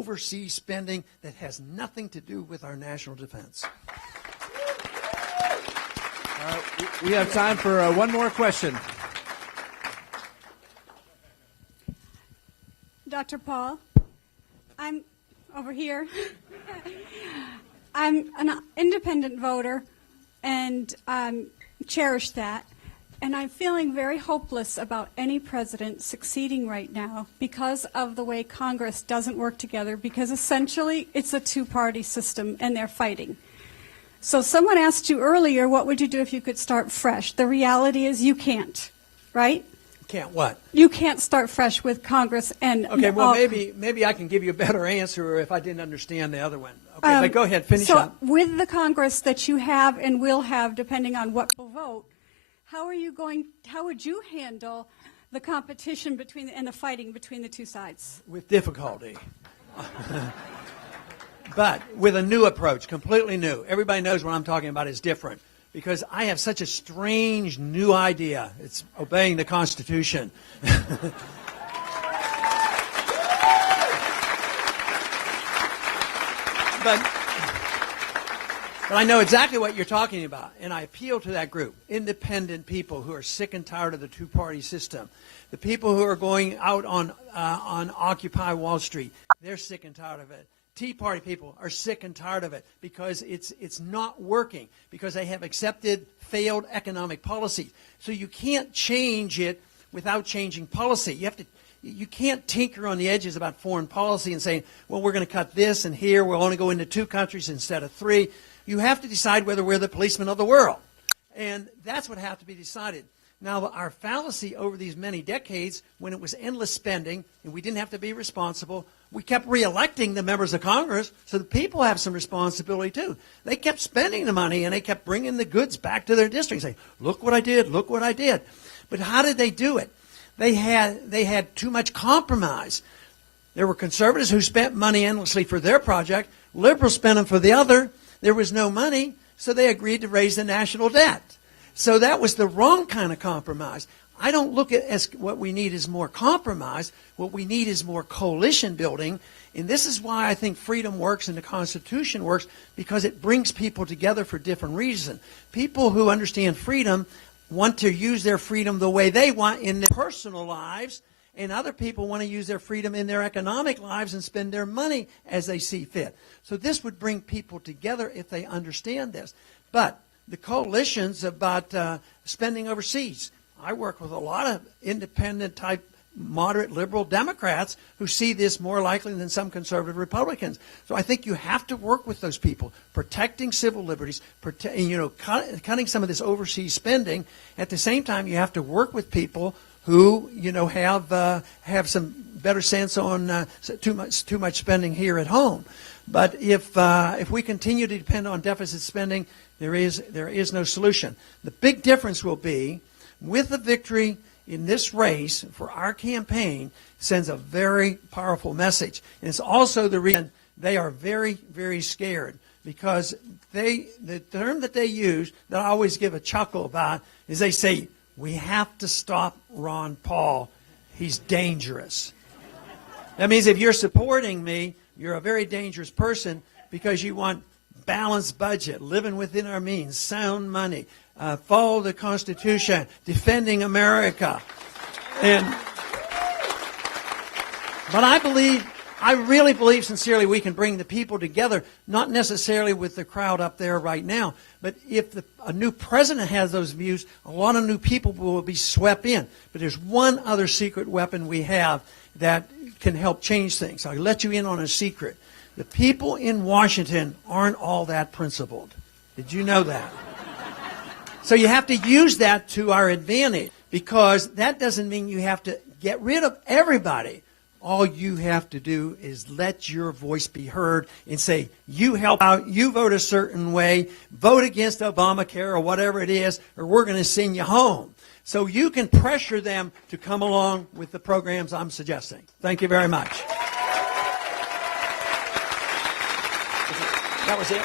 overseas spending that has nothing to do with our national defense. We have time for one more question. Dr. Paul, I'm over here. I'm an independent voter and cherish that. And I'm feeling very hopeless about any president succeeding right now because of the way Congress doesn't work together, because essentially it's a two-party system and they're fighting. So someone asked you earlier, what would you do if you could start fresh? The reality is you can't, right? Can't what? You can't start fresh with Congress and... Okay, well, maybe I can give you a better answer if I didn't understand the other one. Okay, but go ahead, finish up. So with the Congress that you have and will have, depending on what will vote, how would you handle the competition and the fighting between the two sides? With difficulty. But with a new approach, completely new. Everybody knows what I'm talking about is different, because I have such a strange new idea. It's obeying the Constitution. But I know exactly what you're talking about, and I appeal to that group, independent people who are sick and tired of the two-party system, the people who are going out on Occupy Wall Street. They're sick and tired of it. Tea Party people are sick and tired of it because it's not working, because they have accepted failed economic policies. So you can't change it without changing policy. You can't tinker on the edges about foreign policy and say, well, we're going to cut this and here. We'll only go into 2 countries instead of 3. You have to decide whether we're the policemen of the world. And that's what has to be decided. Now, our fallacy over these many decades, when it was endless spending and we didn't have to be responsible, we kept re-electing the members of Congress, so the people have some responsibility too. They kept spending the money and they kept bringing the goods back to their districts, saying, look what I did, look what I did. But how did they do it? They had too much compromise. There were conservatives who spent money endlessly for their project. Liberals spent them for the other. There was no money, so they agreed to raise the national debt. So that was the wrong kind of compromise. I don't look at as what we need is more compromise. What we need is more coalition building. And this is why I think freedom works and the Constitution works, because it brings people together for different reasons. People who understand freedom want to use their freedom the way they want in their personal lives, and other people want to use their freedom in their economic lives and spend their money as they see fit. So this would bring people together if they understand this. But the coalitions about spending overseas, I work with a lot of independent type moderate liberal Democrats who see this more likely than some conservative Republicans. So I think you have to work with those people, protecting civil liberties, cutting some of this overseas spending. At the same time, you have to work with people who have some better sense on too much spending here at home. But if we continue to depend on deficit spending, there is no solution. The big difference will be with the victory in this race for our campaign sends a very powerful message. And it's also the reason they are very, very scared, because the term that they use that I always give a chuckle about is they say, we have to stop Ron Paul. He's dangerous. That means if you're supporting me, you're a very dangerous person, because you want balanced budget, living within our means, sound money, follow the Constitution, defending America. But I really believe sincerely we can bring the people together, not necessarily with the crowd up there right now, but if a new president has those views, a lot of new people will be swept in. But there's one other secret weapon we have that can help change things. I'll let you in on a secret. The people in Washington aren't all that principled. Did you know that? So you have to use that to our advantage, because that doesn't mean you have to get rid of everybody. All you have to do is let your voice be heard and say, you help out, you vote a certain way, vote against Obamacare or whatever it is, or we're going to send you home. So you can pressure them to come along with the programs I'm suggesting. Thank you very much. That was it?